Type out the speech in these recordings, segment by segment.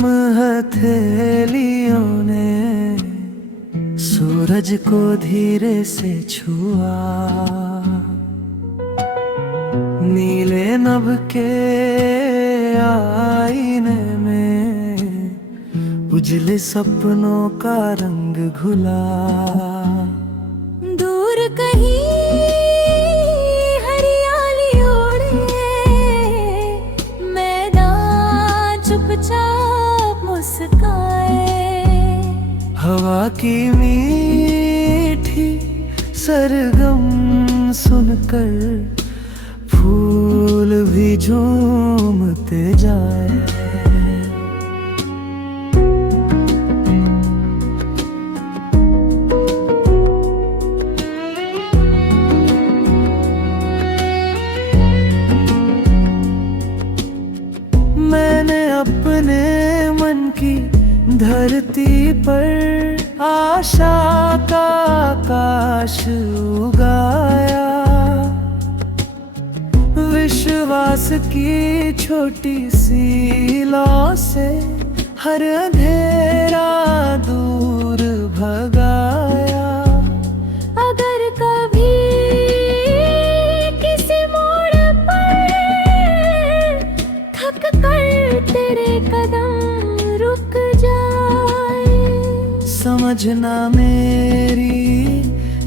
नरम हथेलियों ने सूरज को धीरे से छुआ। नीले नभ के आईने में उजले सपनों का रंग घुला। दूर कहीं हरियाली ओढ़े, मैदान चुपचाप मुस्काए। हवा की मीठी सरगम सुनकर फूल भी झूमते जाए। मैंने अपने मन की धरती पर आशा का आकाश उगाया। विश्वास की छोटी सी लौ से हर अंधेरा दूर भगाया। अगर कभी किसी मोड़ पर थक कर तेरे कदम रुक जाए, समझना मेरी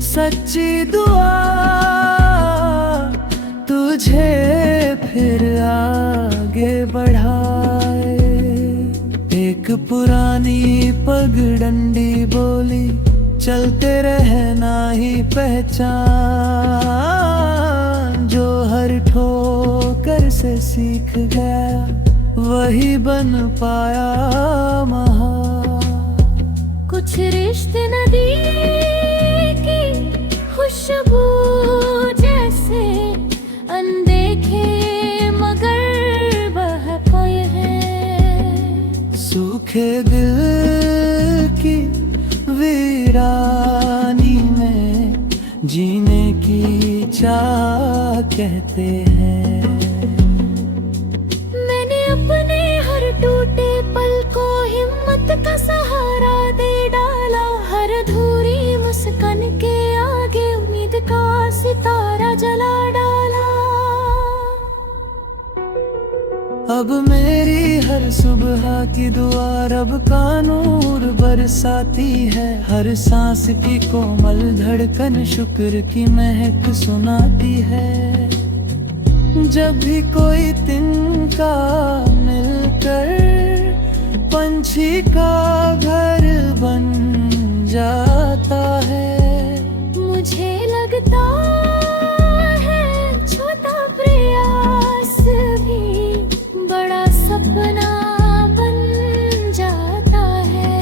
सच्ची दुआ तुझे फिर आगे बढ़ाए। एक पुरानी पगडंडी बोली, चलते रहना ही पहचान। जो हर ठोकर से सीख गया वही बन पाया महान। कुछ रिश्ते नदी की खुशबू जैसे, अनदेखे मगर बहके हैं। सूखे दिल की वीरानी में जीने की चाह कहते हैं। मैंने अपने हर टूटे पल को हिम्मत का सहारा दे डाला। हर अधूरी मुस्कान के आगे उम्मीद का सितारा जला डाला। अब मेरी हर सुबह की दुआ रब का नूर बरसाती है। हर सांस की कोमल धड़कन शुक्र की महक सुनाती है। जब भी कोई तिनका मिलकर पंछी का घर बन जाता है, मुझे लगता है छोटा प्रयास भी बड़ा सपना बन जाता है।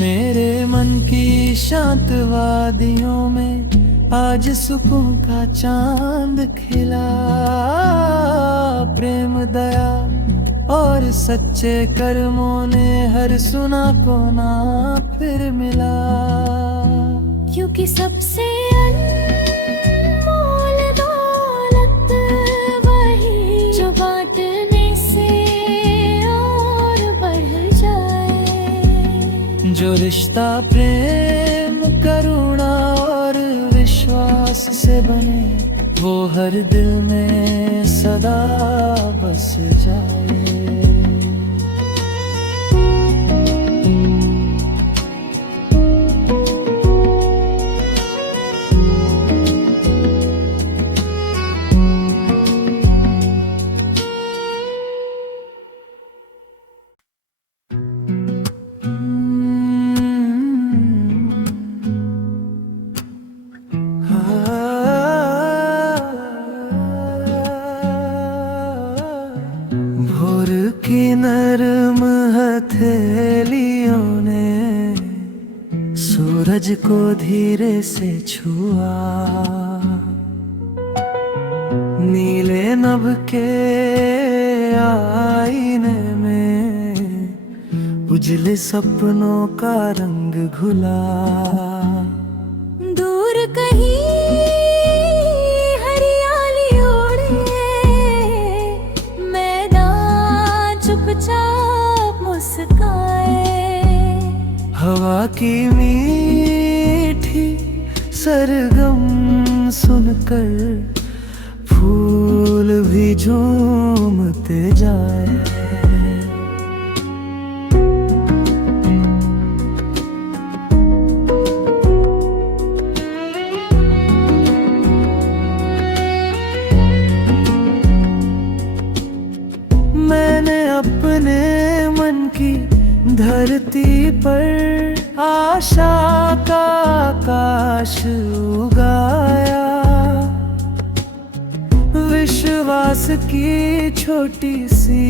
मेरे मन की शांत वादियों में आज सुकून का चांद खिला। प्रेम दया और सच्चे कर्मों ने हर सुना को ना फिर मिला। क्योंकि सबसे अनमोल दौलत वही जो बांटने से और बढ़ जाए। जो रिश्ता प्रेम करुणा और विश्वास से बने वो हर दिल में सदा बस जाए। भोर की नरम हथेलियों ने सूरज को धीरे से छुआ। नीले नभ के आईने में उजले सपनों का रंग घुला। दूर कहीं चुपचाप मुस्काए। हवा की मीठी सरगम सुनकर फूल भी झूमते जाए। मैंने अपने मन की धरती पर आशा का आकाश उगाया। विश्वास की छोटी सी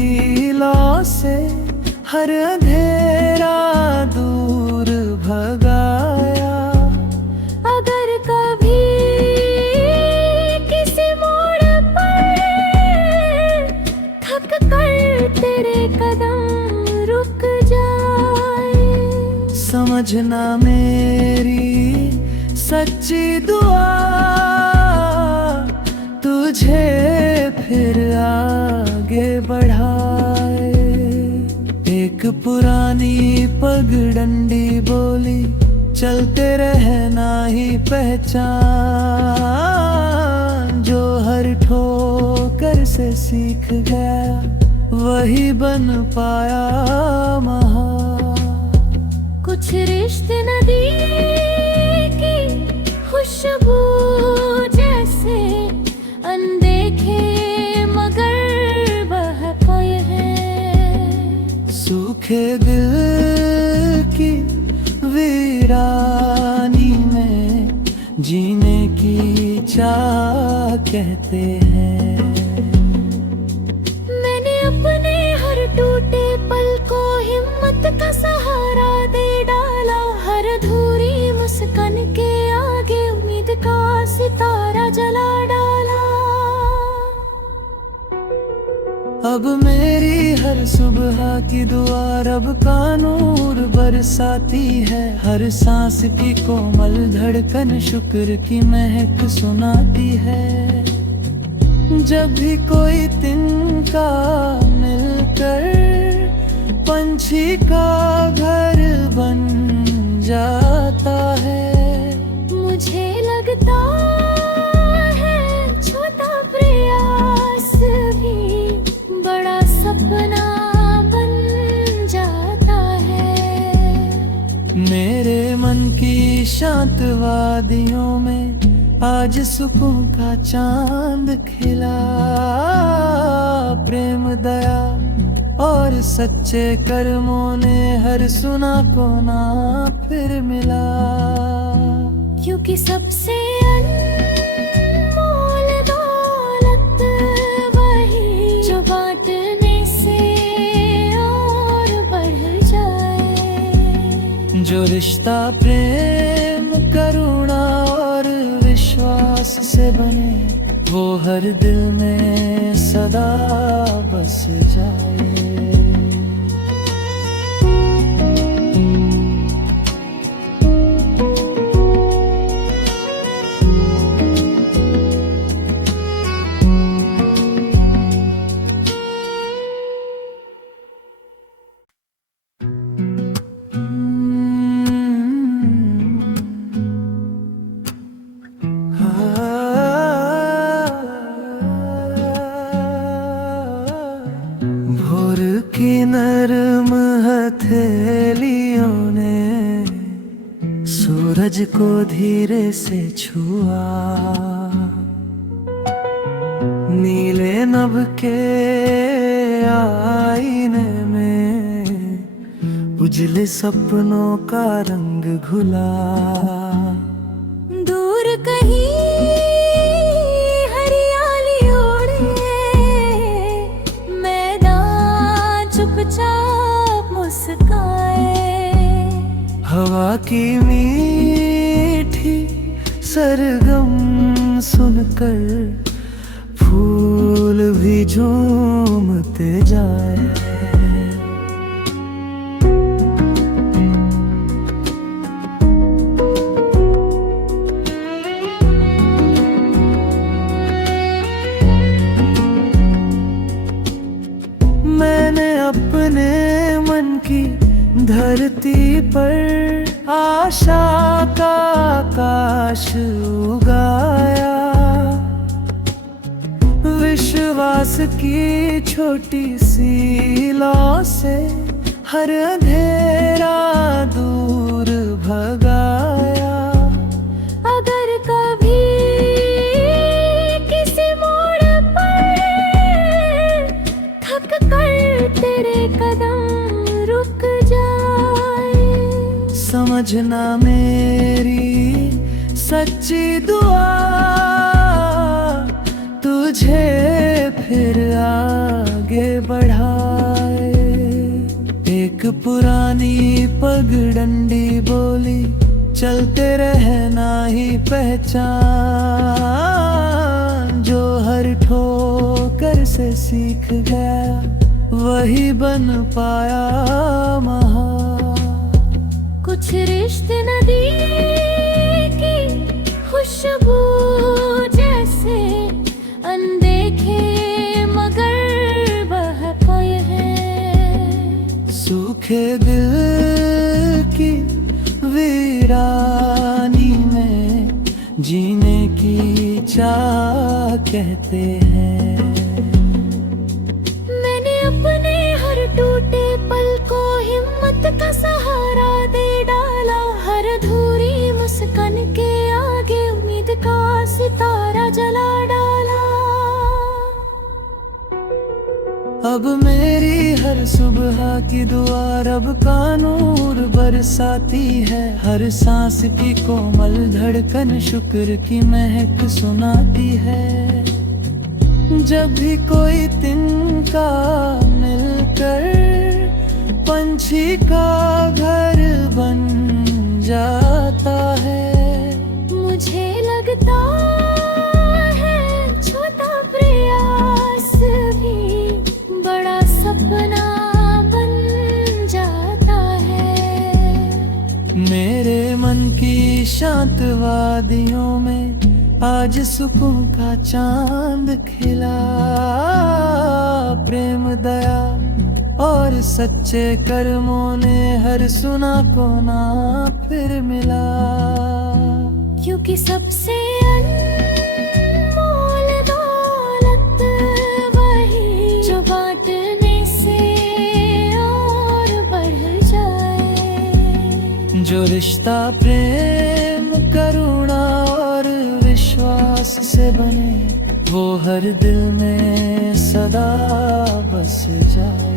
लौ से हर अंधेरा दूर भगाया। अगर कभी किसी मोड़ पर थक कर तेरे कदम रुक जाए, समझना मेरी सच्ची दुआ तुझे फिर आगे बढ़ाए। एक पुरानी पगडंडी बोली, चलते रहना ही पहचान। जो हर ठोकर से सीख गया वही बन पाया महान। कुछ रिश्ते नदी की खुशबू जैसे अनदेखे मगर बहते हैं। सूखे दिल की वीरानी में जीने की चाह कहते हैं। मैंने अपने हर टूटे पल को हिम्मत का सहारा दे डाला। हर अधूरी मुस्कान के आगे उम्मीद का सितारा जला डाला। अब मेरी हर सुबह की दुआ रब का नूर बरसाती है। हर सांस की कोमल धड़कन शुक्र की महक सुनाती है। जब भी कोई तिनका मिलकर पंछी का घर बन जाता है। मुझे लगता है छोटा प्रयास भी बड़ा सपना बन जाता है। मेरे मन की शांत वादियों में आज सुकून का चांद खिला। प्रेम दया और सच्चे कर्मों ने हर सुना को ना फिर मिला। क्योंकि सबसे अनमोल दौलत वही जो बांटने से और बढ़ जाए। जो रिश्ता प्रेम करुणा और विश्वास से बने वो हर दिल में सदा बस जाए। भोर की नरम हथेलियों ने सूरज को धीरे से छुआ। नीले नभ के आईने में उजले सपनों का रंग घुला। दूर कहीं चुपचाप मुस्काए। हवा की मीठी सरगम सुनकर फूल भी झूमते जाए। मैंने अपने मन की धरती पर आशा का आकाश उगाया। विश्वास की छोटी सी लौ से हर अंधेरा दूर भगाया। अगर कभी किसी मोड़ पर थक कर तेरे कदम रुक जाए, समझना मेरी सच्ची दुआ तुझे फिर आगे बढ़ाए। एक पुरानी पगडंडी बोली, चलते रहना ही पहचान। जो हर ठोकर से सीख गया वही बन पाया महान। कुछ रिश्ते नदी की खुशबू जैसे अनदेखे मगर बहते हैं। सूखे दिल की वीरानी में जीने की चाह कहते हैं। मैंने अपने हर टूटे पल को हिम्मत का सहारा दे डाला। हर अधूरी मुस्कान के आगे उम्मीद का सितारा जला डाला। अब मेरी हर सुबह की दुआ रब का नूर बरसाती है। हर सांस की कोमल धड़कन शुक्र की महक सुनाती है। जब भी कोई तिनका मिलकर पंछी का घर बन जाता है। मुझे लगता है छोटा प्रयास भी बड़ा सपना बन जाता है। मेरे मन की शांत वादियों में आज सुकून का चांद खिला। प्रेम दया और सच्चे कर्मों ने हर सुना को ना फिर मिला। क्योंकि सबसे अनमोल दौलत वही जो बांटने से और बढ़ जाए। जो रिश्ता प्रेम करुणा और विश्वास से बने वो हर दिल में सदा बस जाए।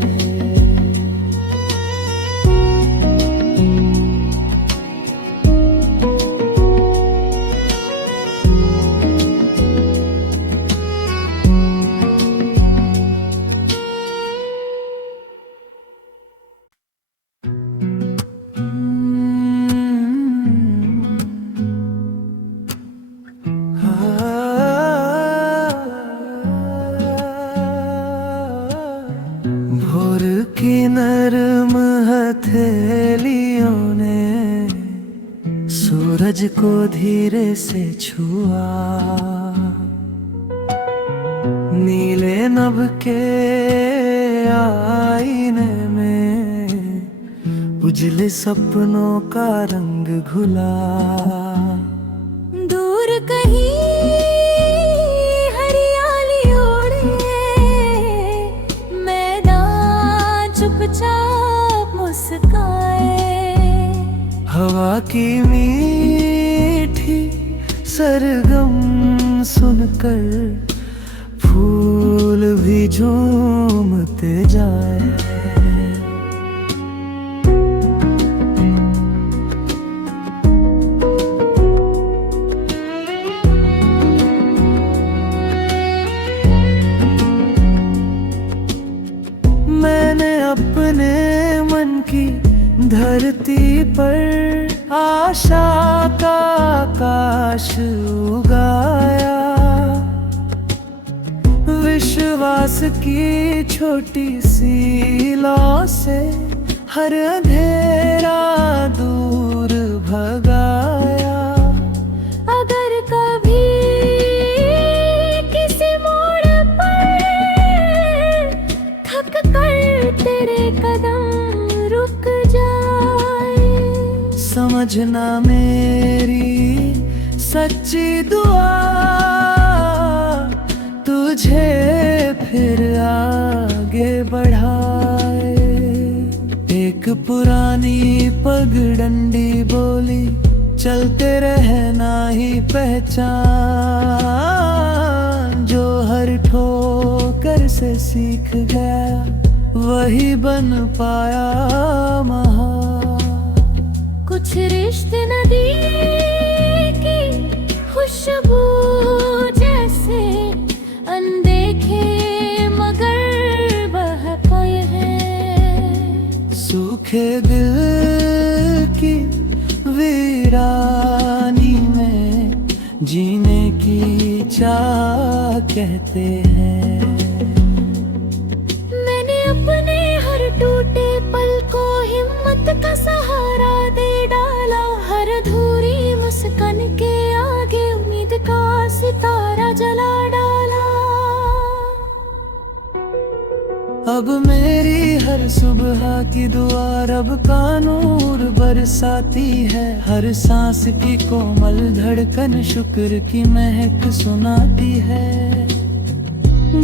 भोर की नरम हथेलियों ने सूरज को धीरे से छुआ। नीले नभ के आईने में उजले सपनों का रंग घुला। दूर कहीं चुपचाप मुस्काए। हवा की मीठी सरगम सुनकर फूल भी झूमते जाए। मैंने अपने मन की धरती पर आशा का आकाश उगाया। विश्वास की छोटी सी लौ से हर अंधेरा दूर भगाया। अगर कभी किसी मोड़ पर थक कर तेरे कदम रुक समझना मेरी सच्ची दुआ, तुझे फिर आगे बढ़ाए। एक पुरानी पगडंडी बोली, चलते रहना ही पहचान। जो हर ठोकर से सीख गया, वही बन पाया महान। कुछ रिश्ते नदी की खुशबू जैसे, अनदेखे मगर बहते हैं। सूखे दिल की वीरानी में जीने की चाह कहते हैं। मैंने अपने हर टूटे पल को हिम्मत का सहारा दे डाला। हर अधूरी मुस्कान के आगे उम्मीद का सितारा जला डाला। अब मेरी हर सुबह की दुआ रब का नूर बरसाती है। हर सांस की कोमल धड़कन शुक्र की महक सुनाती है।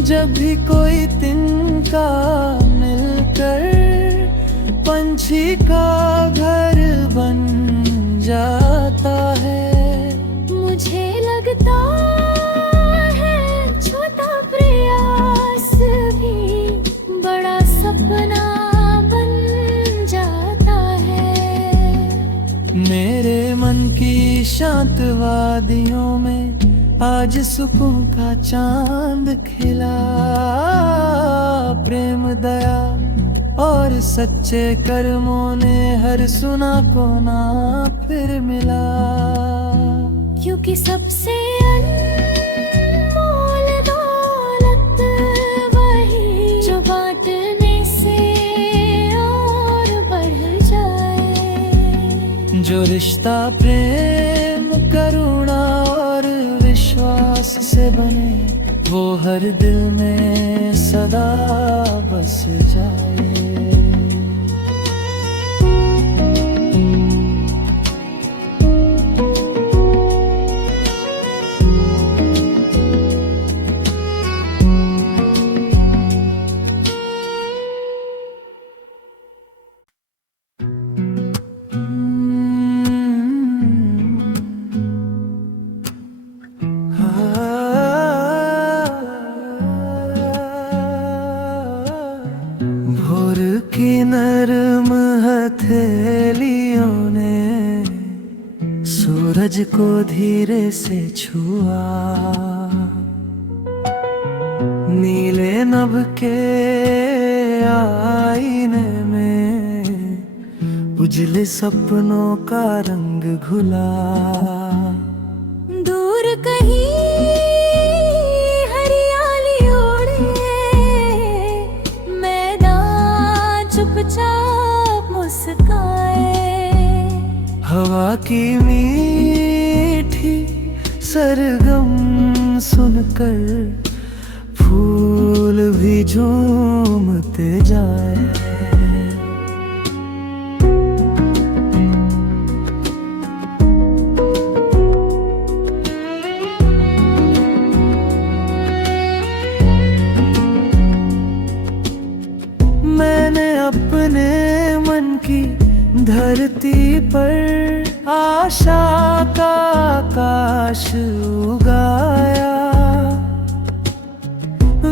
जब भी कोई तिनका मिलकर पंछी का घर बन जाता है, मुझे लगता है छोटा प्रयास भी बड़ा सपना बन जाता है। मेरे मन की शांत वादियों में आज सुकून का चांद खिला। प्रेम दया और सच्चे कर्मों ने हर सुना को ना फिर मिला। क्योंकि सबसे अनमोल दौलत वही जो बांटने से और बढ़ जाए। जो रिश्ता प्रेम करुणा और विश्वास से बने, वो हर दिल में सदा बस जाए। भोर की नरम हथेलियों ने सूरज को धीरे से छुआ। नीले नभ के आईने में उजले सपनों का रंग घुला। दूर कहीं हरियाली ओढ़े, मैदान चुपचाप मुस्काए। हवा की मीठी सरगम सुनकर फूल भी झूमते जाए। मैंने अपने मन की धरती पर आशा का आकाश उगाया।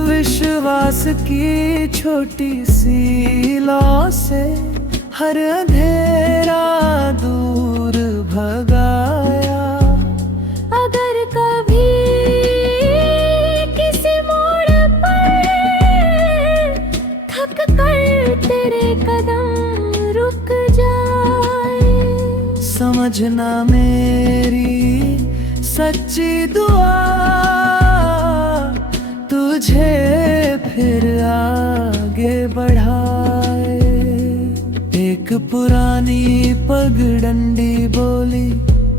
विश्वास की छोटी सी लौ से हर अंधेरा दूर भगाया। अगर कभी किसी मोड़ पर थक कर तेरे कदम रुक जाए, समझना मेरी सच्ची दुआ, तुझे फिर आगे बढ़ाए। एक पुरानी पगडंडी बोली,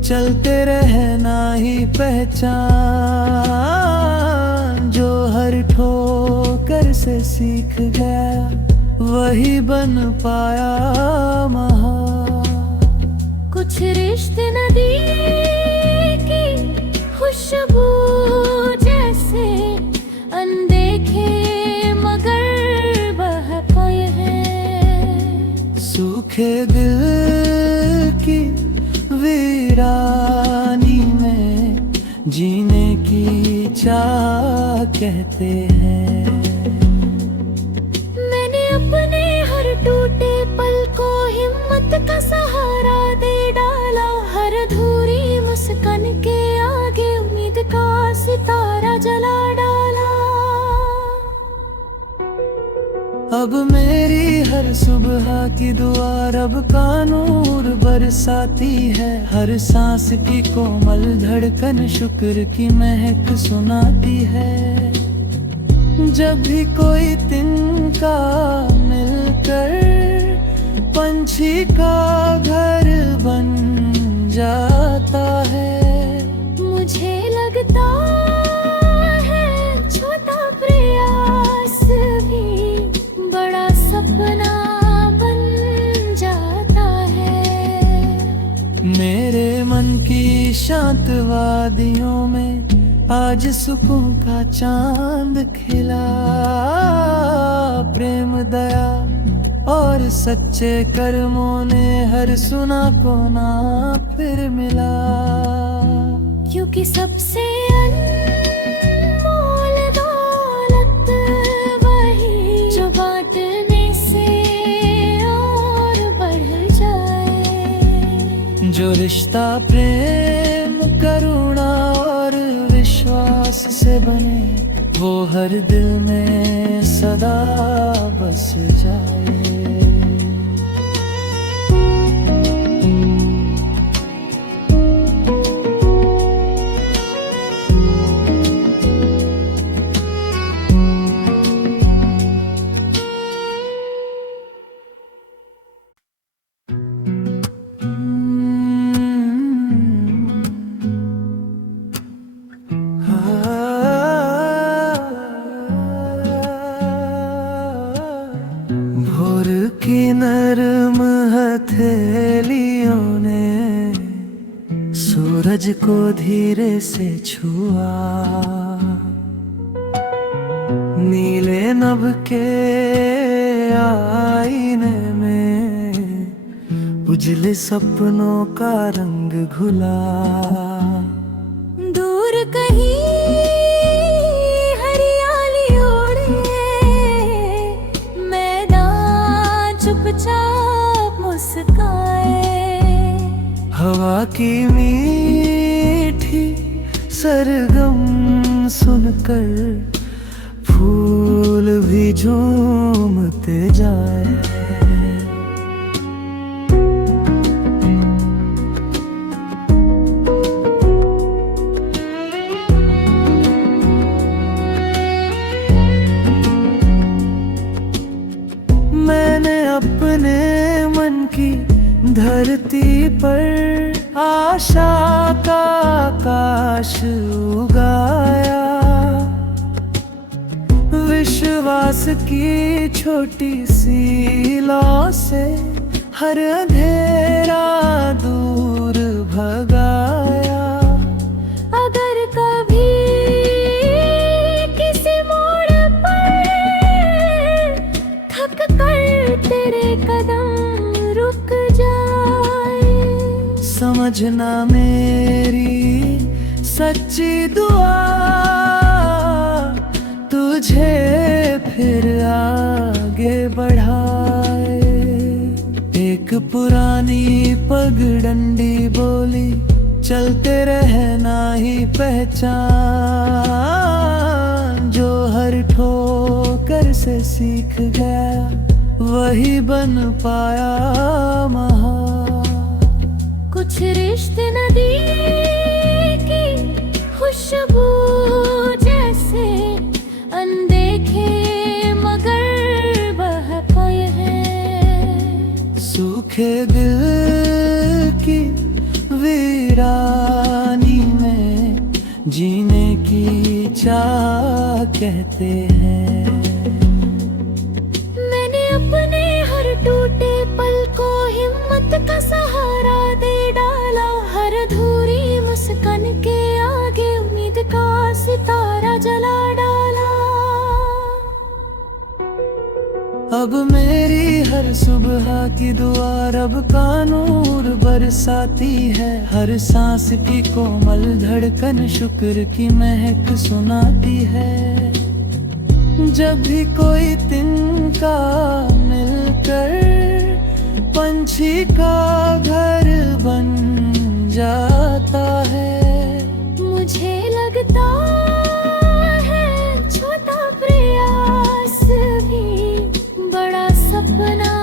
चलते रहना ही पहचान। जो हर ठोकर से सीख गया, वही बन पाया महान। कुछ रिश्ते नदी की खुशबू जैसे, अनदेखे मगर बहके हैं। सूखे दिल की वीरानी में जीने की चाह कहते हैं। मैंने अपने हर टूटे पल को हिम्मत का सहारा दे डाला। हर अधूरी मुस्कान के आगे उम्मीद का सितारा जला डाला। अब मेरी हर सुबह की दुआ रब का नूर बरसाती है। हर सांस की कोमल धड़कन शुक्र की महक सुनाती है। जब भी कोई तिनका मिलकर पंछी का घर बन जाता है। मुझे लगता है छोटा प्रयास भी बड़ा सपना बन जाता है। मेरे मन की शांत वादियों में आज सुकून का चांद खिला। प्रेम दया और सच्चे कर्मों ने हर सुना कोना फिर मिला। क्योंकि सबसे अनमोल दौलत वही जो बांटने से और बढ़ जाए। जो रिश्ता प्रेम करुणा और विश्वास से बने वो हर दिल में सदा बस जाए। भोर की नरम हथेलियों ने सूरज को धीरे से छुआ। नीले नभ के आईने में उजले सपनों का रंग घुला। दूर कहीं चुपचाप मुस्काए। हवा की मीठी सरगम सुनकर फूल भी झूमते जाए। मैंने अपने मन की धरती पर आशा का आकाश उगाया। विश्वास की छोटी सी लौ से हर अंधेरा दूर भगाया। अगर कभी किसी मोड़ पर थक कर तेरे कदम रुक जाए, समझना मेरी सच्ची दुआ तुझे फिर आगे बढ़ाए। एक पुरानी पगडंडी बोली, चलते रहना ही पहचान। जो हर ठोकर से सीख गया वही बन पाया महान। कुछ रिश्ते नदी की खुशबू जैसे, अनदेखे मगर बहके हैं। सूखे दिल की वीरानी में जीने की चाह कहते हैं। मैंने अपने हर टूटे पल को हिम्मत का सहारा दे डाला। अब मेरी हर सुबह की दुआ रब का नूर बरसाती है। हर सांस की कोमल धड़कन शुक्र की महक सुनाती है। जब भी कोई तिनका मिलकर पंछी का घर बन जाता है। मुझे लगता है छोटा प्रयास भी बड़ा सपना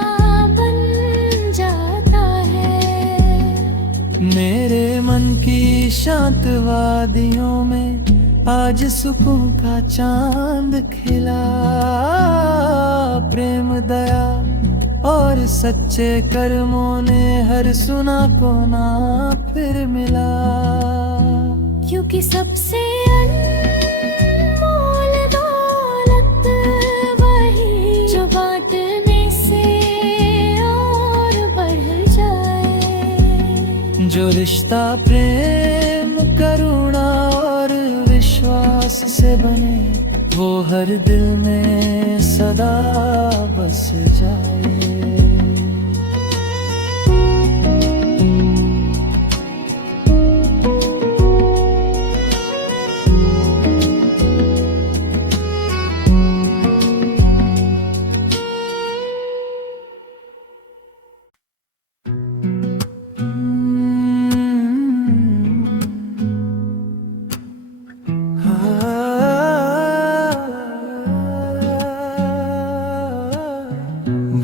बन जाता है। मेरे मन की शांत वादियों में आज सुकून का चांद खिला। प्रेम दया और सच्चे कर्मों ने हर सुना को ना फिर मिला। क्योंकि सबसे अनमोल दौलत वही जो बांटने से और बढ़ जाए। जो रिश्ता प्रेम करुणा और विश्वास से बने वो हर दिल में सदा बस जाए।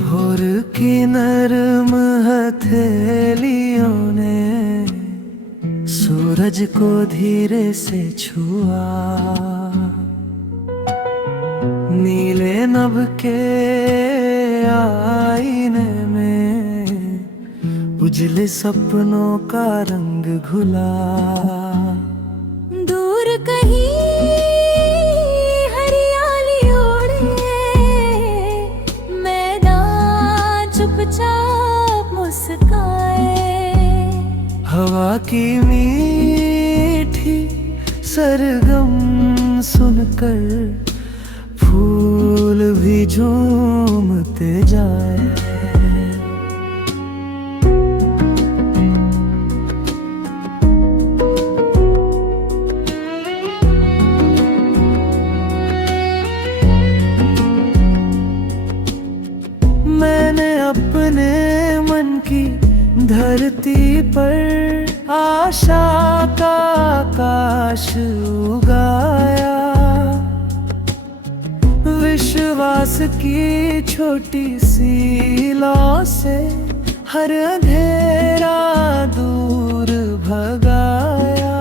भोर की नरम हथेलियों ने सूरज को धीरे से छुआ। नीले नभ के आईने में उजले सपनों का रंग घुला। दूर कहीं चुपचाप मुस्काए। हवा की मीठी सरगम सुनकर फूल भी झूमते जाए। मैंने अपने मन की धरती पर आशा का आकाश उगाया। विश्वास की छोटी सी लौ से हर अंधेरा दूर भगाया।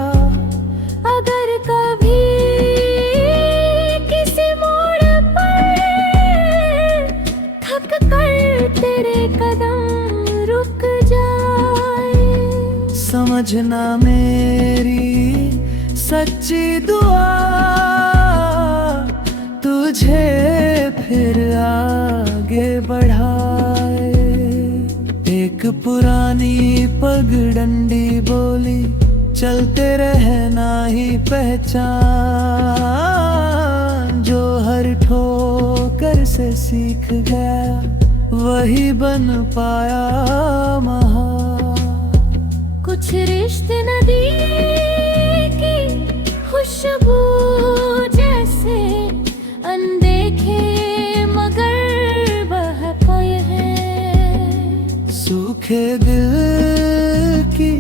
अगर कभी किसी मोड़ पर थक कर तेरे कदम रुक जाए, समझना मेरी सच्ची दुआ तुझे फिर आगे बढ़ाए। एक पुरानी पगडंडी बोली, चलते रहना ही पहचान। जो हर ठोकर से सीख गया वही बन पाया महान। कुछ रिश्ते नदी की खुशबू जैसे अनदेखे मगर बहते हैं। सूखे दिल की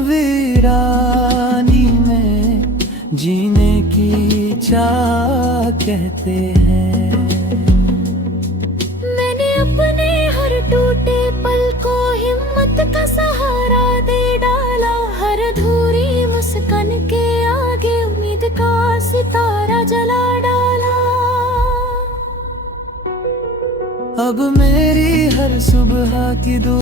वीरानी में जीने की चाह कहते हैं। मैंने अपने हर टूटे पल को हिम्मत का सहारा दे डाला। हर अधूरी मुस्कान के आगे उम्मीद का सितारा जला डाला। अब मेरी हर सुबह की दुआ